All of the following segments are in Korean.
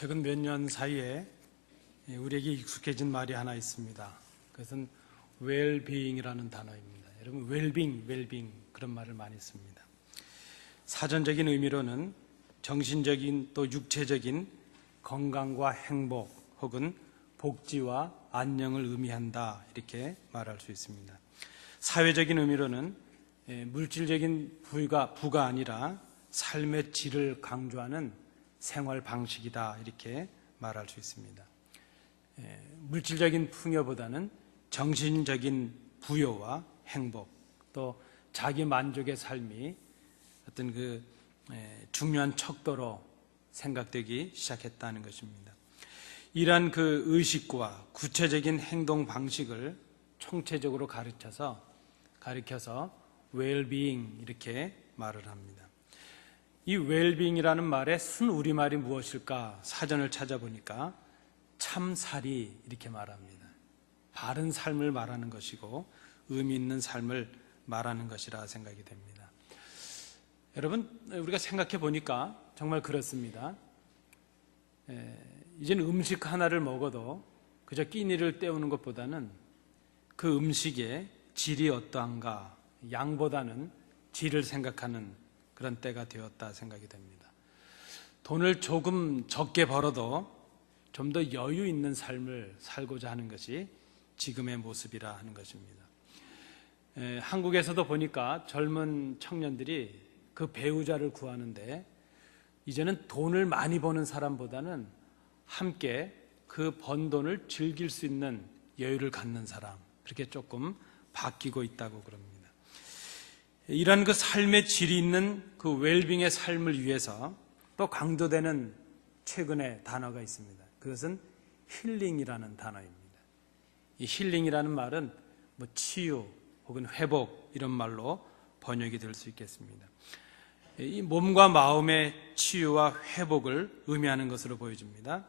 최근 몇 년 사이에 우리에게 익숙해진 말이 하나 있습니다. 그것은 웰비잉이라는 단어입니다. 여러분, 웰빙 그런 말을 많이 씁니다. 사전적인 의미로는 정신적인 또 육체적인 건강과 행복 혹은 복지와 안녕을 의미한다, 이렇게 말할 수 있습니다. 사회적인 의미로는 물질적인 부가 아니라 삶의 질을 강조하는 생활 방식이다, 이렇게 말할 수 있습니다. 물질적인 풍요보다는 정신적인 부여와 행복, 또 자기 만족의 삶이 어떤 중요한 척도로 생각되기 시작했다는 것입니다. 이러한 그 의식과 구체적인 행동 방식을 총체적으로 가르쳐서 웰비잉, 이렇게 말을 합니다. 이 웰빙이라는 말의 순 우리말이 무엇일까 사전을 찾아보니까 참살이, 이렇게 말합니다. 바른 삶을 말하는 것이고 의미 있는 삶을 말하는 것이라 생각이 됩니다. 여러분, 우리가 생각해 보니까 정말 그렇습니다. 이제는 음식 하나를 먹어도 그저 끼니를 때우는 것보다는 그 음식의 질이 어떠한가, 양보다는 질을 생각하는 그런 때가 되었다 생각이 됩니다. 돈을 조금 적게 벌어도 좀 더 여유 있는 삶을 살고자 하는 것이 지금의 모습이라 하는 것입니다. 한국에서도 보니까 젊은 청년들이 그 배우자를 구하는데 이제는 돈을 많이 버는 사람보다는 함께 그 번 돈을 즐길 수 있는 여유를 갖는 사람, 그렇게 조금 바뀌고 있다고 그럽니다. 이러한 그 삶의 질이 있는 그 웰빙의 삶을 위해서 또 강조되는 최근의 단어가 있습니다. 그것은 힐링이라는 단어입니다. 이 힐링이라는 말은 치유 혹은 회복, 이런 말로 번역이 될 수 있겠습니다. 이 몸과 마음의 치유와 회복을 의미하는 것으로 보여집니다.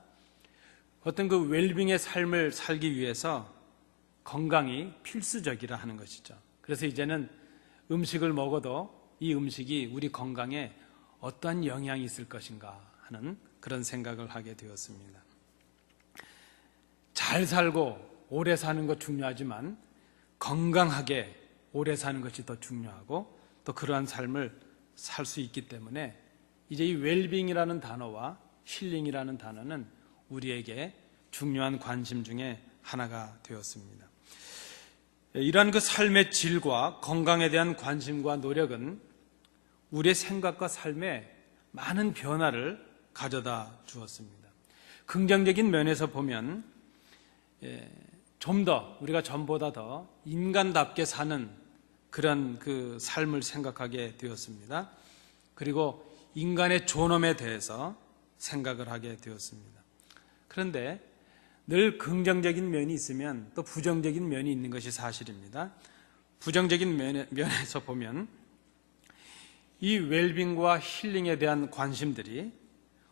어떤 그 웰빙의 삶을 살기 위해서 건강이 필수적이라 하는 것이죠. 그래서 이제는 음식을 먹어도 이 음식이 우리 건강에 어떠한 영향이 있을 것인가 하는 그런 생각을 하게 되었습니다. 잘 살고 오래 사는 것 중요하지만 건강하게 오래 사는 것이 더 중요하고 또 그러한 삶을 살 수 있기 때문에 이제 이 웰빙이라는 단어와 힐링이라는 단어는 우리에게 중요한 관심 중에 하나가 되었습니다. 이러한 그 삶의 질과 건강에 대한 관심과 노력은 우리의 생각과 삶에 많은 변화를 가져다 주었습니다. 긍정적인 면에서 보면 좀 더 우리가 전보다 더 인간답게 사는 그런 그 삶을 생각하게 되었습니다. 그리고 인간의 존엄에 대해서 생각을 하게 되었습니다. 그런데 늘 긍정적인 면이 있으면 또 부정적인 면이 있는 것이 사실입니다. 부정적인 면에서 보면 이 웰빙과 힐링에 대한 관심들이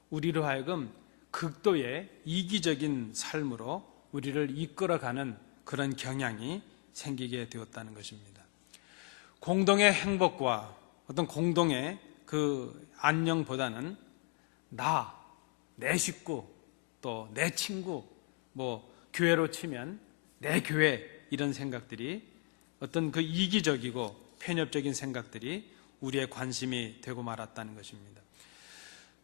우리로 하여금 극도의 이기적인 삶으로 우리를 이끌어가는 그런 경향이 생기게 되었다는 것입니다. 공동의 행복과 어떤 공동의 그 안녕보다는 내 식구, 또 내 친구, 교회로 치면 내 교회, 이런 생각들이 어떤 그 이기적이고 편협적인 생각들이 우리의 관심이 되고 말았다는 것입니다.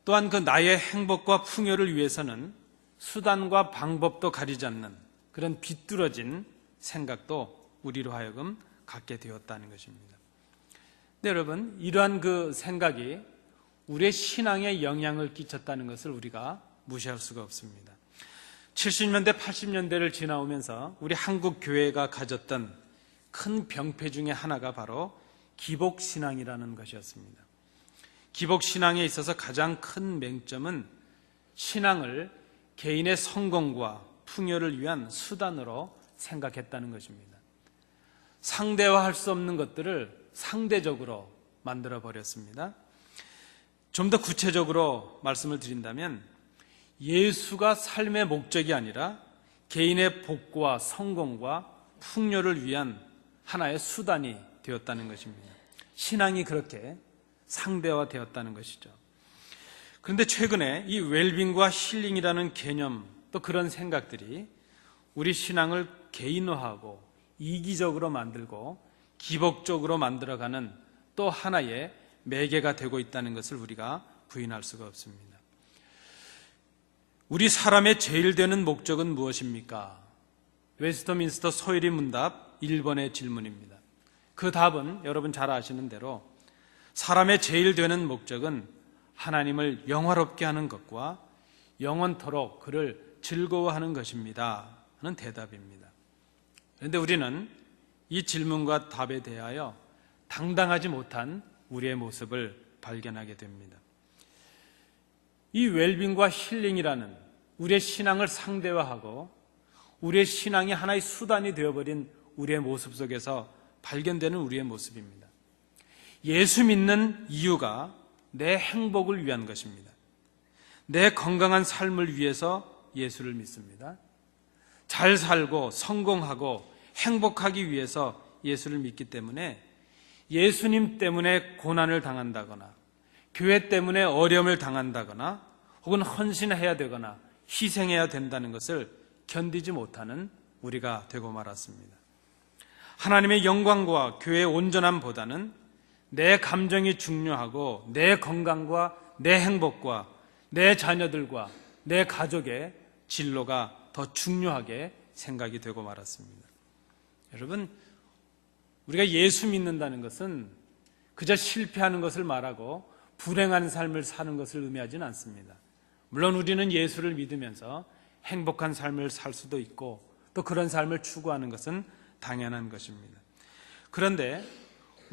또한 그 나의 행복과 풍요를 위해서는 수단과 방법도 가리지 않는 그런 비뚤어진 생각도 우리로 하여금 갖게 되었다는 것입니다. 네, 여러분, 이러한 그 생각이 우리의 신앙에 영향을 끼쳤다는 것을 우리가 무시할 수가 없습니다. 70년대, 80년대를 지나오면서 우리 한국 교회가 가졌던 큰 병폐 중에 하나가 바로 기복신앙이라는 것이었습니다. 기복신앙에 있어서 가장 큰 맹점은 신앙을 개인의 성공과 풍요를 위한 수단으로 생각했다는 것입니다. 상대화할 수 없는 것들을 상대적으로 만들어 버렸습니다. 좀 더 구체적으로 말씀을 드린다면 예수가 삶의 목적이 아니라 개인의 복과 성공과 풍요를 위한 하나의 수단이 되었다는 것입니다. 신앙이 그렇게 상대화되었다는 것이죠. 그런데 최근에 이 웰빙과 힐링이라는 개념, 또 그런 생각들이 우리 신앙을 개인화하고 이기적으로 만들고 기복적으로 만들어가는 또 하나의 매개가 되고 있다는 것을 우리가 부인할 수가 없습니다. 우리 사람의 제일 되는 목적은 무엇입니까? 웨스터민스터 소요리 문답 1번의 질문입니다. 그 답은 여러분 잘 아시는 대로 사람의 제일 되는 목적은 하나님을 영화롭게 하는 것과 영원토록 그를 즐거워하는 것입니다 하는 대답입니다. 그런데 우리는 이 질문과 답에 대하여 당당하지 못한 우리의 모습을 발견하게 됩니다. 이 웰빙과 힐링이라는 우리의 신앙을 상대화하고 우리의 신앙이 하나의 수단이 되어버린 우리의 모습 속에서 발견되는 우리의 모습입니다. 예수 믿는 이유가 내 행복을 위한 것입니다. 내 건강한 삶을 위해서 예수를 믿습니다. 잘 살고 성공하고 행복하기 위해서 예수를 믿기 때문에 예수님 때문에 고난을 당한다거나 교회 때문에 어려움을 당한다거나 혹은 헌신해야 되거나 희생해야 된다는 것을 견디지 못하는 우리가 되고 말았습니다. 하나님의 영광과 교회의 온전함보다는 내 감정이 중요하고 내 건강과 내 행복과 내 자녀들과 내 가족의 진로가 더 중요하게 생각이 되고 말았습니다. 여러분, 우리가 예수 믿는다는 것은 그저 실패하는 것을 말하고 불행한 삶을 사는 것을 의미하지는 않습니다. 물론 우리는 예수를 믿으면서 행복한 삶을 살 수도 있고 또 그런 삶을 추구하는 것은 당연한 것입니다. 그런데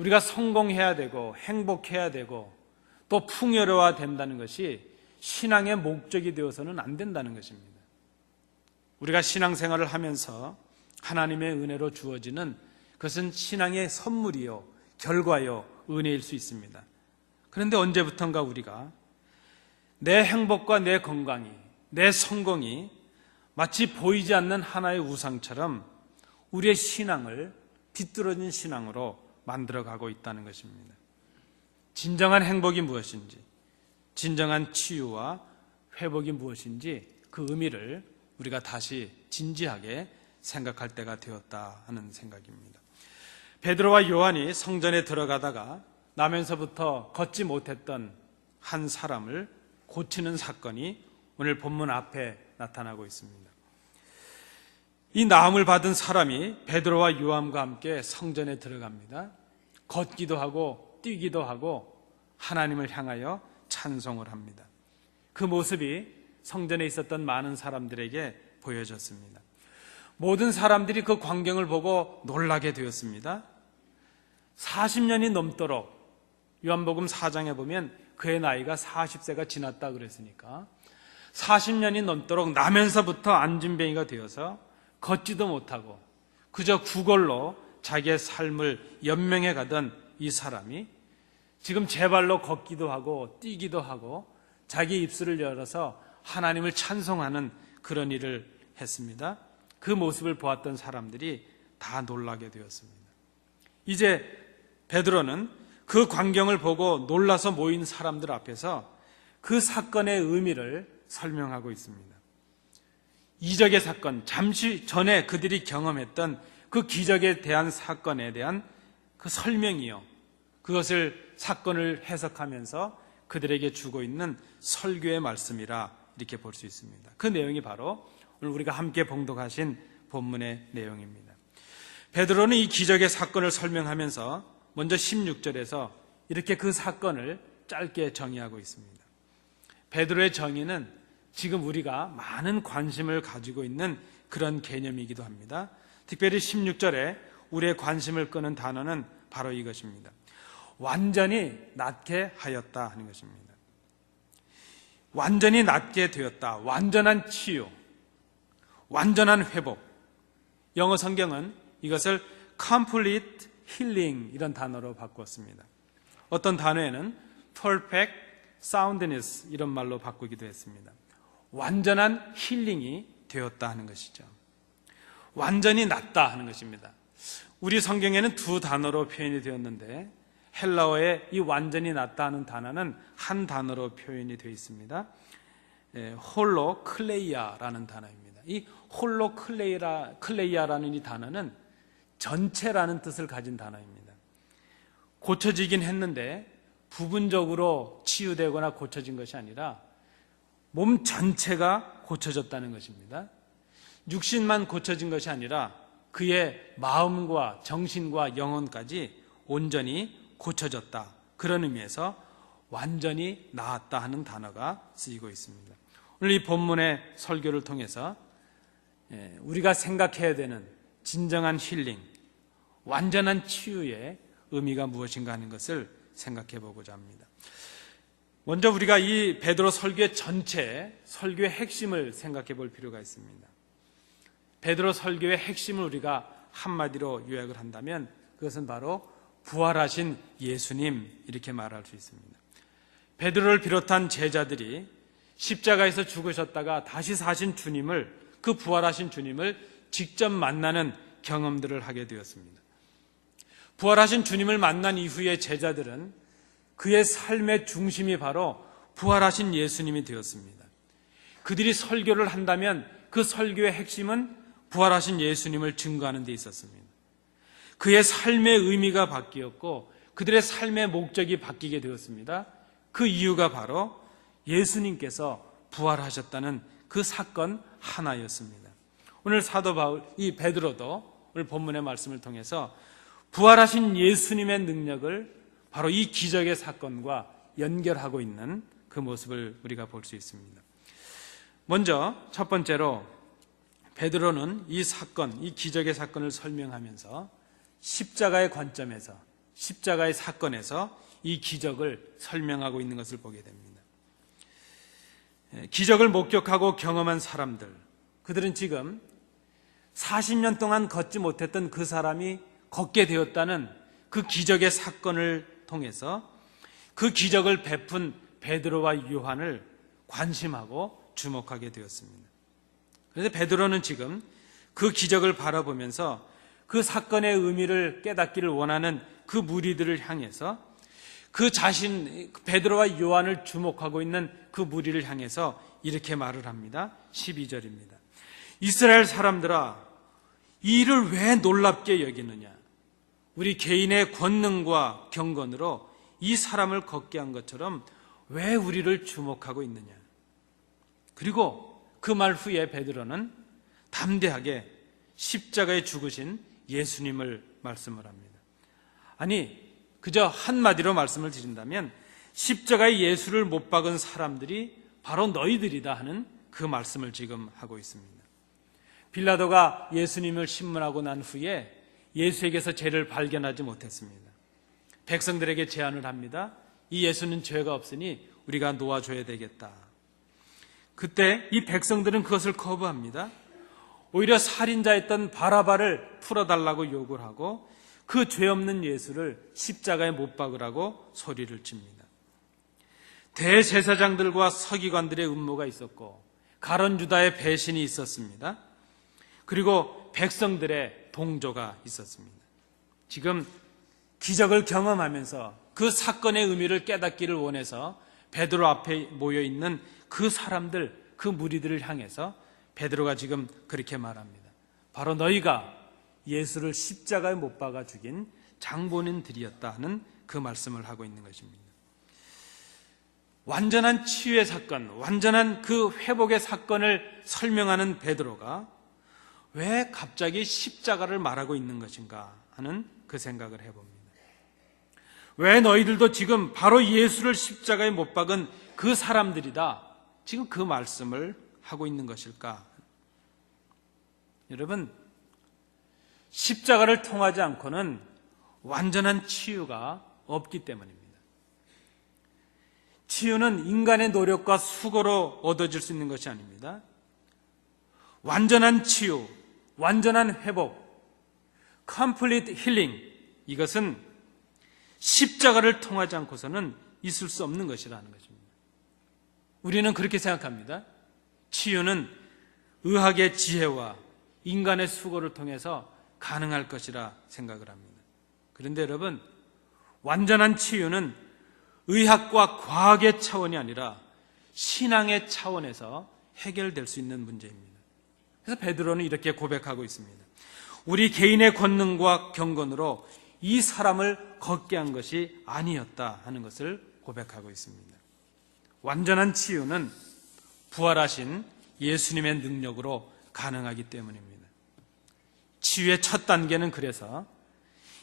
우리가 성공해야 되고 행복해야 되고 또 풍요로워야 된다는 것이 신앙의 목적이 되어서는 안 된다는 것입니다. 우리가 신앙생활을 하면서 하나님의 은혜로 주어지는 그것은 신앙의 선물이요, 결과요, 은혜일 수 있습니다. 그런데 언제부턴가 우리가 내 행복과 내 건강이, 내 성공이 마치 보이지 않는 하나의 우상처럼 우리의 신앙을 비뚤어진 신앙으로 만들어가고 있다는 것입니다. 진정한 행복이 무엇인지, 진정한 치유와 회복이 무엇인지 그 의미를 우리가 다시 진지하게 생각할 때가 되었다 하는 생각입니다. 베드로와 요한이 성전에 들어가다가 나면서부터 걷지 못했던 한 사람을 고치는 사건이 오늘 본문 앞에 나타나고 있습니다. 이 나음을 받은 사람이 베드로와 요한과 함께 성전에 들어갑니다. 걷기도 하고 뛰기도 하고 하나님을 향하여 찬송을 합니다. 그 모습이 성전에 있었던 많은 사람들에게 보여졌습니다. 모든 사람들이 그 광경을 보고 놀라게 되었습니다. 40년이 넘도록 요한복음 4장에 보면 그의 나이가 40세가 지났다 그랬으니까 40년이 넘도록 나면서부터 안진뱅이가 되어서 걷지도 못하고 그저 구걸로 자기의 삶을 연명해 가던 이 사람이 지금 제 발로 걷기도 하고 뛰기도 하고 자기 입술을 열어서 하나님을 찬송하는 그런 일을 했습니다. 그 모습을 보았던 사람들이 다 놀라게 되었습니다. 이제 베드로는 그 광경을 보고 놀라서 모인 사람들 앞에서 그 사건의 의미를 설명하고 있습니다. 이적의 사건, 잠시 전에 그들이 경험했던 그 기적에 대한 사건에 대한 그 설명이요, 그것을 사건을 해석하면서 그들에게 주고 있는 설교의 말씀이라 이렇게 볼 수 있습니다. 그 내용이 바로 오늘 우리가 함께 봉독하신 본문의 내용입니다. 베드로는 이 기적의 사건을 설명하면서 먼저 16절에서 이렇게 그 사건을 짧게 정의하고 있습니다. 베드로의 정의는 지금 우리가 많은 관심을 가지고 있는 그런 개념이기도 합니다. 특별히 16절에 우리의 관심을 끄는 단어는 바로 이것입니다. 완전히 낫게 하였다 하는 것입니다. 완전히 낫게 되었다. 완전한 치유, 완전한 회복. 영어 성경은 이것을 complete healing 이런 단어로 바꾸었습니다. 어떤 단어에는 perfect soundness 이런 말로 바꾸기도 했습니다. 완전한 힐링이 되었다 하는 것이죠. 완전히 낫다 하는 것입니다. 우리 성경에는 두 단어로 표현이 되었는데 헬라어에 이 완전히 낫다 하는 단어는 한 단어로 표현이 되어 있습니다. 홀로 클레이아라는 단어입니다. 이 홀로 클레이아라는 이 단어는 전체라는 뜻을 가진 단어입니다. 고쳐지긴 했는데 부분적으로 치유되거나 고쳐진 것이 아니라 몸 전체가 고쳐졌다는 것입니다. 육신만 고쳐진 것이 아니라 그의 마음과 정신과 영혼까지 온전히 고쳐졌다. 그런 의미에서 완전히 나았다 하는 단어가 쓰이고 있습니다. 오늘 이 본문의 설교를 통해서 우리가 생각해야 되는 진정한 힐링, 완전한 치유의 의미가 무엇인가 하는 것을 생각해 보고자 합니다. 먼저 우리가 이 베드로 설교의 전체 설교의 핵심을 생각해 볼 필요가 있습니다. 베드로 설교의 핵심을 우리가 한마디로 요약을 한다면 그것은 바로 부활하신 예수님, 이렇게 말할 수 있습니다. 베드로를 비롯한 제자들이 십자가에서 죽으셨다가 다시 사신 주님을, 그 부활하신 주님을 직접 만나는 경험들을 하게 되었습니다. 부활하신 주님을 만난 이후에 제자들은 그의 삶의 중심이 바로 부활하신 예수님이 되었습니다. 그들이 설교를 한다면 그 설교의 핵심은 부활하신 예수님을 증거하는 데 있었습니다. 그의 삶의 의미가 바뀌었고 그들의 삶의 목적이 바뀌게 되었습니다. 그 이유가 바로 예수님께서 부활하셨다는 그 사건 하나였습니다. 오늘 사도 바울, 이 베드로도 오늘 본문의 말씀을 통해서 부활하신 예수님의 능력을 바로 이 기적의 사건과 연결하고 있는 그 모습을 우리가 볼 수 있습니다. 먼저 첫 번째로 베드로는 이 사건, 이 기적의 사건을 설명하면서 십자가의 관점에서, 십자가의 사건에서 이 기적을 설명하고 있는 것을 보게 됩니다. 기적을 목격하고 경험한 사람들, 그들은 지금 40년 동안 걷지 못했던 그 사람이 걷게 되었다는 그 기적의 사건을 통해서 그 기적을 베푼 베드로와 요한을 관심하고 주목하게 되었습니다. 그래서 베드로는 지금 그 기적을 바라보면서 그 사건의 의미를 깨닫기를 원하는 그 무리들을 향해서 그 자신, 베드로와 요한을 주목하고 있는 그 무리를 향해서 이렇게 말을 합니다. 12절입니다. 이스라엘 사람들아, 이 일을 왜 놀랍게 여기느냐? 우리 개인의 권능과 경건으로 이 사람을 걷게 한 것처럼 왜 우리를 주목하고 있느냐? 그리고 그 말 후에 베드로는 담대하게 십자가에 죽으신 예수님을 말씀을 합니다. 아니, 그저 한마디로 말씀을 드린다면 십자가에 예수를 못 박은 사람들이 바로 너희들이다 하는 그 말씀을 지금 하고 있습니다. 빌라도가 예수님을 신문하고 난 후에 예수에게서 죄를 발견하지 못했습니다. 백성들에게 제안을 합니다. 이 예수는 죄가 없으니 우리가 놓아줘야 되겠다. 그때 이 백성들은 그것을 거부합니다. 오히려 살인자였던 바라바를 풀어달라고 요구를 하고 그 죄 없는 예수를 십자가에 못 박으라고 소리를 칩니다. 대제사장들과 서기관들의 음모가 있었고 가룟유다의 배신이 있었습니다. 그리고 백성들의 동조가 있었습니다. 지금 기적을 경험하면서 그 사건의 의미를 깨닫기를 원해서 베드로 앞에 모여있는 그 사람들, 그 무리들을 향해서 베드로가 지금 그렇게 말합니다. 바로 너희가 예수를 십자가에 못 박아 죽인 장본인들이었다 하는 그 말씀을 하고 있는 것입니다. 완전한 치유의 사건, 완전한 그 회복의 사건을 설명하는 베드로가 왜 갑자기 십자가를 말하고 있는 것인가 하는 그 생각을 해봅니다. 왜 너희들도 지금 바로 예수를 십자가에 못 박은 그 사람들이다, 지금 그 말씀을 하고 있는 것일까? 여러분, 십자가를 통하지 않고는 완전한 치유가 없기 때문입니다. 치유는 인간의 노력과 수고로 얻어질 수 있는 것이 아닙니다. 완전한 치유, 완전한 회복, complete healing, 이것은 십자가를 통하지 않고서는 있을 수 없는 것이라는 것입니다. 우리는 그렇게 생각합니다. 치유는 의학의 지혜와 인간의 수고를 통해서 가능할 것이라 생각을 합니다. 그런데 여러분, 완전한 치유는 의학과 과학의 차원이 아니라 신앙의 차원에서 해결될 수 있는 문제입니다. 그래서 베드로는 이렇게 고백하고 있습니다. 우리 개인의 권능과 경건으로 이 사람을 걷게 한 것이 아니었다 하는 것을 고백하고 있습니다. 완전한 치유는 부활하신 예수님의 능력으로 가능하기 때문입니다. 치유의 첫 단계는 그래서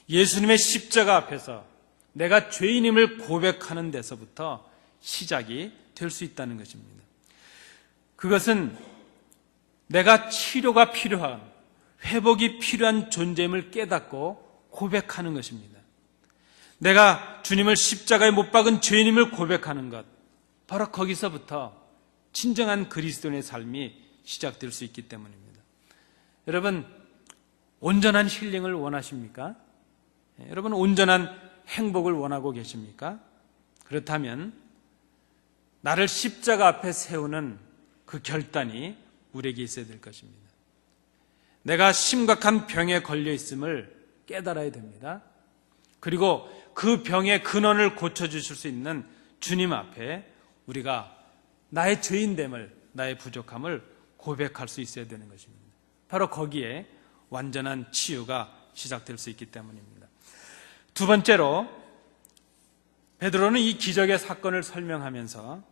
예수님의 십자가 앞에서 내가 죄인임을 고백하는 데서부터 시작이 될 수 있다는 것입니다. 그것은 내가 치료가 필요한, 회복이 필요한 존재임을 깨닫고 고백하는 것입니다. 내가 주님을 십자가에 못 박은 죄인임을 고백하는 것, 바로 거기서부터 진정한 그리스도인의 삶이 시작될 수 있기 때문입니다. 여러분, 온전한 힐링을 원하십니까? 여러분, 온전한 행복을 원하고 계십니까? 그렇다면 나를 십자가 앞에 세우는 그 결단이 우리에게 있어야 될 것입니다. 내가 심각한 병에 걸려 있음을 깨달아야 됩니다. 그리고 그 병의 근원을 고쳐주실 수 있는 주님 앞에 우리가 나의 죄인됨을, 나의 부족함을 고백할 수 있어야 되는 것입니다. 바로 거기에 완전한 치유가 시작될 수 있기 때문입니다. 두 번째로 베드로는 이 기적의 사건을 설명하면서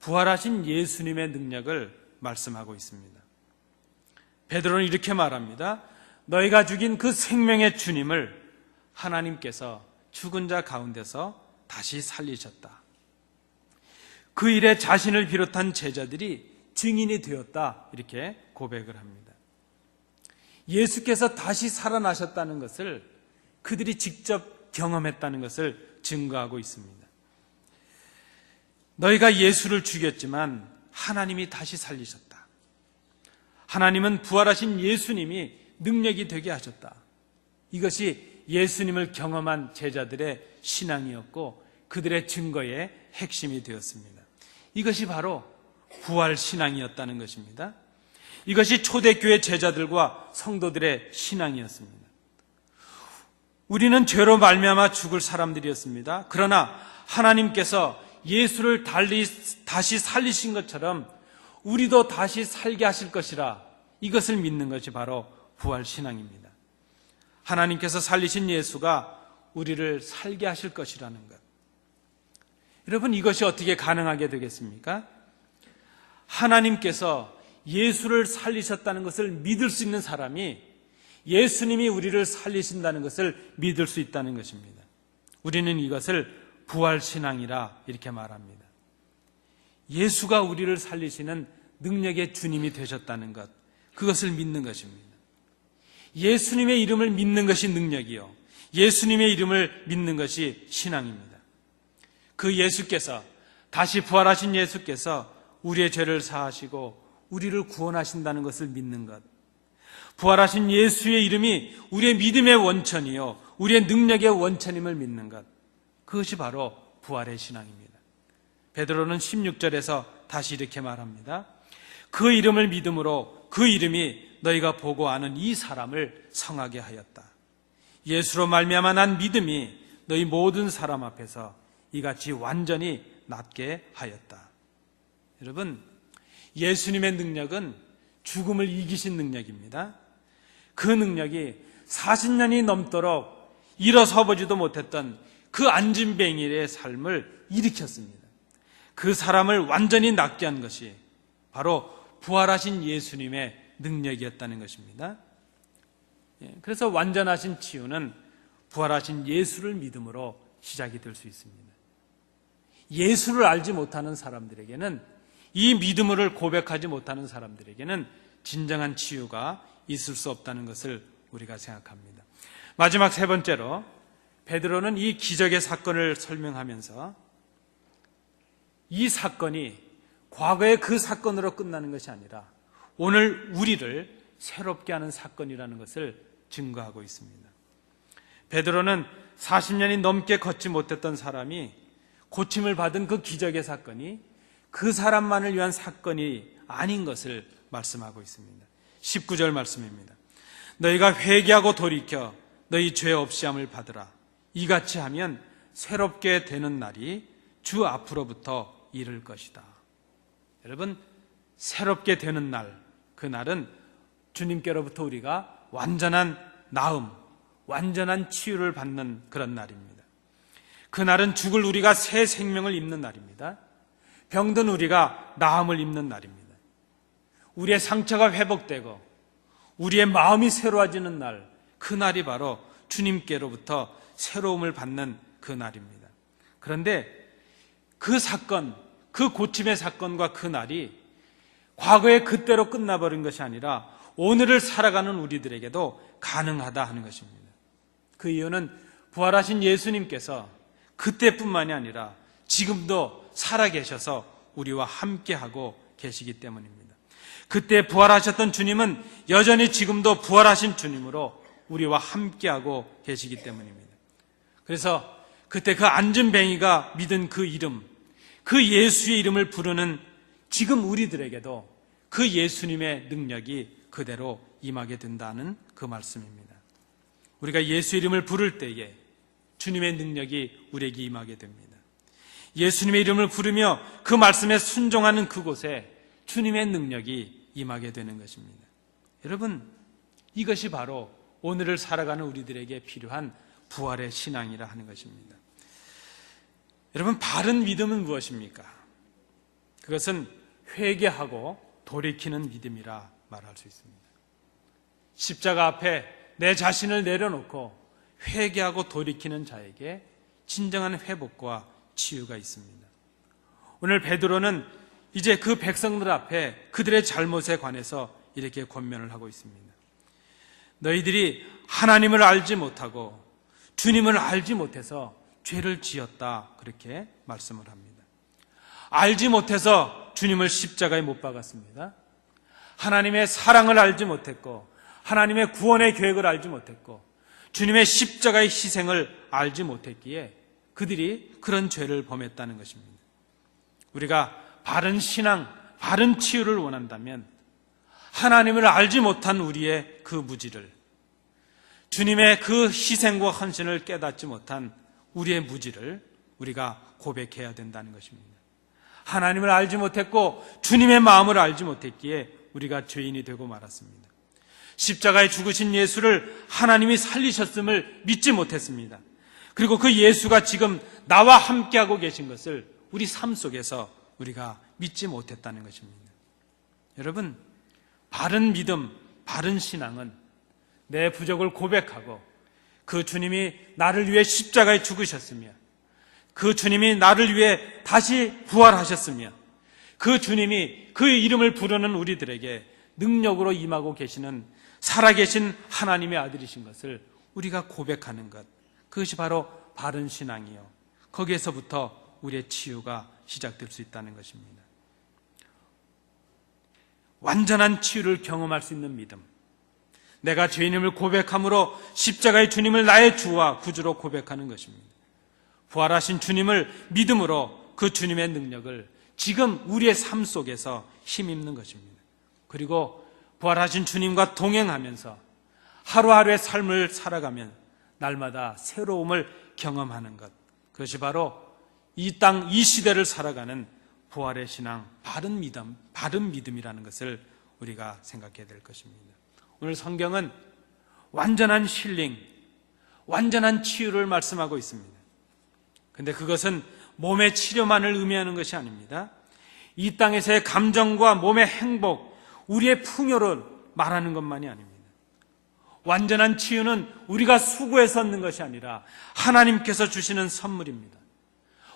부활하신 예수님의 능력을 말씀하고 있습니다. 베드로는 이렇게 말합니다. 너희가 죽인 그 생명의 주님을 하나님께서 죽은 자 가운데서 다시 살리셨다. 그 일에 자신을 비롯한 제자들이 증인이 되었다, 이렇게 고백을 합니다. 예수께서 다시 살아나셨다는 것을 그들이 직접 경험했다는 것을 증거하고 있습니다. 너희가 예수를 죽였지만 하나님이 다시 살리셨다. 하나님은 부활하신 예수님이 능력이 되게 하셨다. 이것이 예수님을 경험한 제자들의 신앙이었고 그들의 증거의 핵심이 되었습니다. 이것이 바로 부활 신앙이었다는 것입니다. 이것이 초대교회 제자들과 성도들의 신앙이었습니다. 우리는 죄로 말미암아 죽을 사람들이었습니다. 그러나 하나님께서 예수를 다시 살리신 것처럼 우리도 다시 살게 하실 것이라, 이것을 믿는 것이 바로 부활 신앙입니다. 하나님께서 살리신 예수가 우리를 살게 하실 것이라는 것. 여러분, 이것이 어떻게 가능하게 되겠습니까? 하나님께서 예수를 살리셨다는 것을 믿을 수 있는 사람이 예수님이 우리를 살리신다는 것을 믿을 수 있다는 것입니다. 우리는 이것을 부활신앙이라 이렇게 말합니다. 예수가 우리를 살리시는 능력의 주님이 되셨다는 것, 그것을 믿는 것입니다. 예수님의 이름을 믿는 것이 능력이요, 예수님의 이름을 믿는 것이 신앙입니다. 그 예수께서, 다시 부활하신 예수께서 우리의 죄를 사하시고 우리를 구원하신다는 것을 믿는 것, 부활하신 예수의 이름이 우리의 믿음의 원천이요 우리의 능력의 원천임을 믿는 것, 그것이 바로 부활의 신앙입니다. 베드로는 16절에서 다시 이렇게 말합니다. 그 이름을 믿음으로 그 이름이 너희가 보고 아는 이 사람을 성하게 하였다. 예수로 말미암아 난 믿음이 너희 모든 사람 앞에서 이같이 완전히 낫게 하였다. 여러분, 예수님의 능력은 죽음을 이기신 능력입니다. 그 능력이 40년이 넘도록 일어서보지도 못했던 그 안진뱅이의 삶을 일으켰습니다. 그 사람을 완전히 낫게 한 것이 바로 부활하신 예수님의 능력이었다는 것입니다. 그래서 완전하신 치유는 부활하신 예수를 믿음으로 시작이 될 수 있습니다. 예수를 알지 못하는 사람들에게는, 이 믿음을 고백하지 못하는 사람들에게는 진정한 치유가 있을 수 없다는 것을 우리가 생각합니다. 마지막 세 번째로 베드로는 이 기적의 사건을 설명하면서 이 사건이 과거의 그 사건으로 끝나는 것이 아니라 오늘 우리를 새롭게 하는 사건이라는 것을 증거하고 있습니다. 베드로는 40년이 넘게 걷지 못했던 사람이 고침을 받은 그 기적의 사건이 그 사람만을 위한 사건이 아닌 것을 말씀하고 있습니다. 19절 말씀입니다. 너희가 회개하고 돌이켜 너희 죄 없이함을 받으라. 이같이 하면 새롭게 되는 날이 주 앞으로부터 이를 것이다. 여러분, 새롭게 되는 날, 그날은 주님께로부터 우리가 완전한 나음, 완전한 치유를 받는 그런 날입니다. 그날은 죽을 우리가 새 생명을 입는 날입니다. 병든 우리가 나음을 입는 날입니다. 우리의 상처가 회복되고 우리의 마음이 새로워지는 날, 그날이 바로 주님께로부터 새로움을 받는 그 날입니다. 그런데 그 사건, 그 고침의 사건과 그 날이 과거에 그때로 끝나버린 것이 아니라 오늘을 살아가는 우리들에게도 가능하다 하는 것입니다. 그 이유는 부활하신 예수님께서 그때뿐만이 아니라 지금도 살아계셔서 우리와 함께하고 계시기 때문입니다. 그때 부활하셨던 주님은 여전히 지금도 부활하신 주님으로 우리와 함께하고 계시기 때문입니다. 그래서 그때 그 안진뱅이가 믿은 그 이름, 그 예수의 이름을 부르는 지금 우리들에게도 그 예수님의 능력이 그대로 임하게 된다는 그 말씀입니다. 우리가 예수 이름을 부를 때에 주님의 능력이 우리에게 임하게 됩니다. 예수님의 이름을 부르며 그 말씀에 순종하는 그곳에 주님의 능력이 임하게 되는 것입니다. 여러분, 이것이 바로 오늘을 살아가는 우리들에게 필요한 부활의 신앙이라 하는 것입니다. 여러분, 바른 믿음은 무엇입니까? 그것은 회개하고 돌이키는 믿음이라 말할 수 있습니다. 십자가 앞에 내 자신을 내려놓고 회개하고 돌이키는 자에게 진정한 회복과 치유가 있습니다. 오늘 베드로는 이제 그 백성들 앞에 그들의 잘못에 관해서 이렇게 권면을 하고 있습니다. 너희들이 하나님을 알지 못하고 주님을 알지 못해서 죄를 지었다, 그렇게 말씀을 합니다. 알지 못해서 주님을 십자가에 못 박았습니다. 하나님의 사랑을 알지 못했고 하나님의 구원의 계획을 알지 못했고 주님의 십자가의 희생을 알지 못했기에 그들이 그런 죄를 범했다는 것입니다. 우리가 바른 신앙, 바른 치유를 원한다면 하나님을 알지 못한 우리의 그 무지를, 주님의 그 희생과 헌신을 깨닫지 못한 우리의 무지를 우리가 고백해야 된다는 것입니다. 하나님을 알지 못했고 주님의 마음을 알지 못했기에 우리가 죄인이 되고 말았습니다. 십자가에 죽으신 예수를 하나님이 살리셨음을 믿지 못했습니다. 그리고 그 예수가 지금 나와 함께하고 계신 것을 우리 삶 속에서 우리가 믿지 못했다는 것입니다. 여러분, 바른 믿음, 바른 신앙은 내 부족을 고백하고 그 주님이 나를 위해 십자가에 죽으셨으며 그 주님이 나를 위해 다시 부활하셨으며 그 주님이 그 이름을 부르는 우리들에게 능력으로 임하고 계시는 살아계신 하나님의 아들이신 것을 우리가 고백하는 것, 그것이 바로 바른 신앙이요, 거기에서부터 우리의 치유가 시작될 수 있다는 것입니다. 완전한 치유를 경험할 수 있는 믿음, 내가 죄인임을 고백함으로 십자가의 주님을 나의 주와 구주로 고백하는 것입니다. 부활하신 주님을 믿음으로 그 주님의 능력을 지금 우리의 삶 속에서 힘입는 것입니다. 그리고 부활하신 주님과 동행하면서 하루하루의 삶을 살아가면 날마다 새로움을 경험하는 것, 그것이 바로 이 땅, 이 시대를 살아가는 부활의 신앙, 바른 믿음이라는 것을 우리가 생각해야 될 것입니다. 오늘 성경은 완전한 힐링, 완전한 치유를 말씀하고 있습니다. 그런데 그것은 몸의 치료만을 의미하는 것이 아닙니다. 이 땅에서의 감정과 몸의 행복, 우리의 풍요를 말하는 것만이 아닙니다. 완전한 치유는 우리가 수고해서 얻는 것이 아니라 하나님께서 주시는 선물입니다.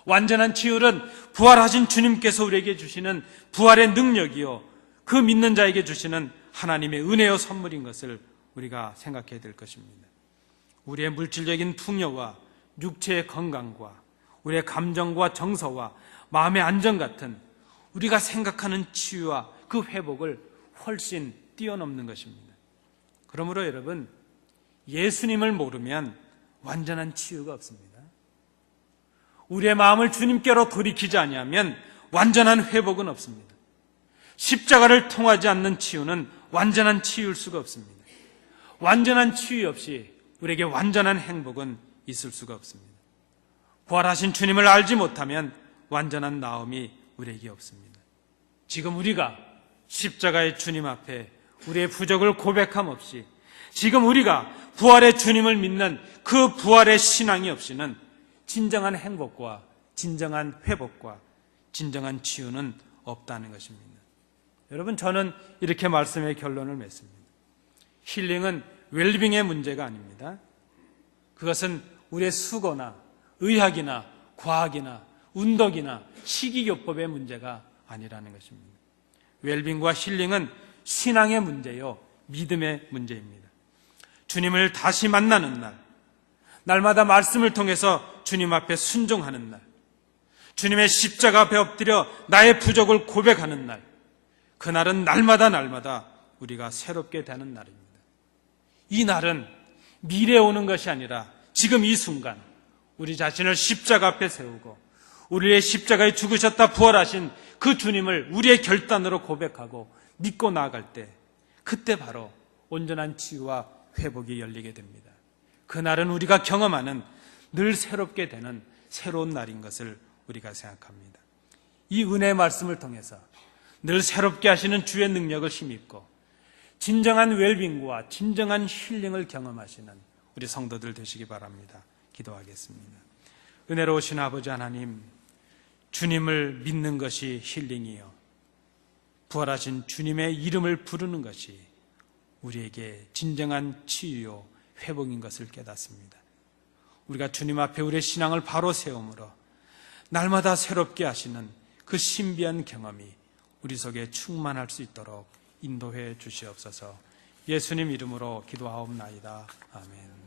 완전한 치유는 부활하신 주님께서 우리에게 주시는 부활의 능력이요, 그 믿는 자에게 주시는 하나님의 은혜요 선물인 것을 우리가 생각해야 될 것입니다. 우리의 물질적인 풍요와 육체의 건강과 우리의 감정과 정서와 마음의 안정 같은 우리가 생각하는 치유와 그 회복을 훨씬 뛰어넘는 것입니다. 그러므로 여러분, 예수님을 모르면 완전한 치유가 없습니다. 우리의 마음을 주님께로 돌이키지 아니하면 완전한 회복은 없습니다. 십자가를 통하지 않는 치유는 완전한 치유일 수가 없습니다. 완전한 치유 없이 우리에게 완전한 행복은 있을 수가 없습니다. 부활하신 주님을 알지 못하면 완전한 나음이 우리에게 없습니다. 지금 우리가 십자가의 주님 앞에 우리의 부족을 고백함 없이, 지금 우리가 부활의 주님을 믿는 그 부활의 신앙이 없이는 진정한 행복과 진정한 회복과 진정한 치유는 없다는 것입니다. 여러분, 저는 이렇게 말씀의 결론을 맺습니다. 힐링은 웰빙의 문제가 아닙니다. 그것은 우리의 수고나 의학이나 과학이나 운덕이나 식이요법의 문제가 아니라는 것입니다. 웰빙과 힐링은 신앙의 문제요, 믿음의 문제입니다. 주님을 다시 만나는 날, 날마다 말씀을 통해서 주님 앞에 순종하는 날, 주님의 십자가 앞에 엎드려 나의 부족을 고백하는 날, 그날은 날마다 우리가 새롭게 되는 날입니다. 이 날은 미래에 오는 것이 아니라 지금 이 순간 우리 자신을 십자가 앞에 세우고 우리의 십자가에 죽으셨다 부활하신 그 주님을 우리의 결단으로 고백하고 믿고 나아갈 때, 그때 바로 온전한 치유와 회복이 열리게 됩니다. 그날은 우리가 경험하는 늘 새롭게 되는 새로운 날인 것을 우리가 생각합니다. 이 은혜의 말씀을 통해서 늘 새롭게 하시는 주의 능력을 힘입고 진정한 웰빙과 진정한 힐링을 경험하시는 우리 성도들 되시기 바랍니다. 기도하겠습니다. 은혜로우신 아버지 하나님, 주님을 믿는 것이 힐링이요, 부활하신 주님의 이름을 부르는 것이 우리에게 진정한 치유요 회복인 것을 깨닫습니다. 우리가 주님 앞에 우리의 신앙을 바로 세움으로 날마다 새롭게 하시는 그 신비한 경험이 우리 속에 충만할 수 있도록 인도해 주시옵소서. 예수님 이름으로 기도하옵나이다. 아멘.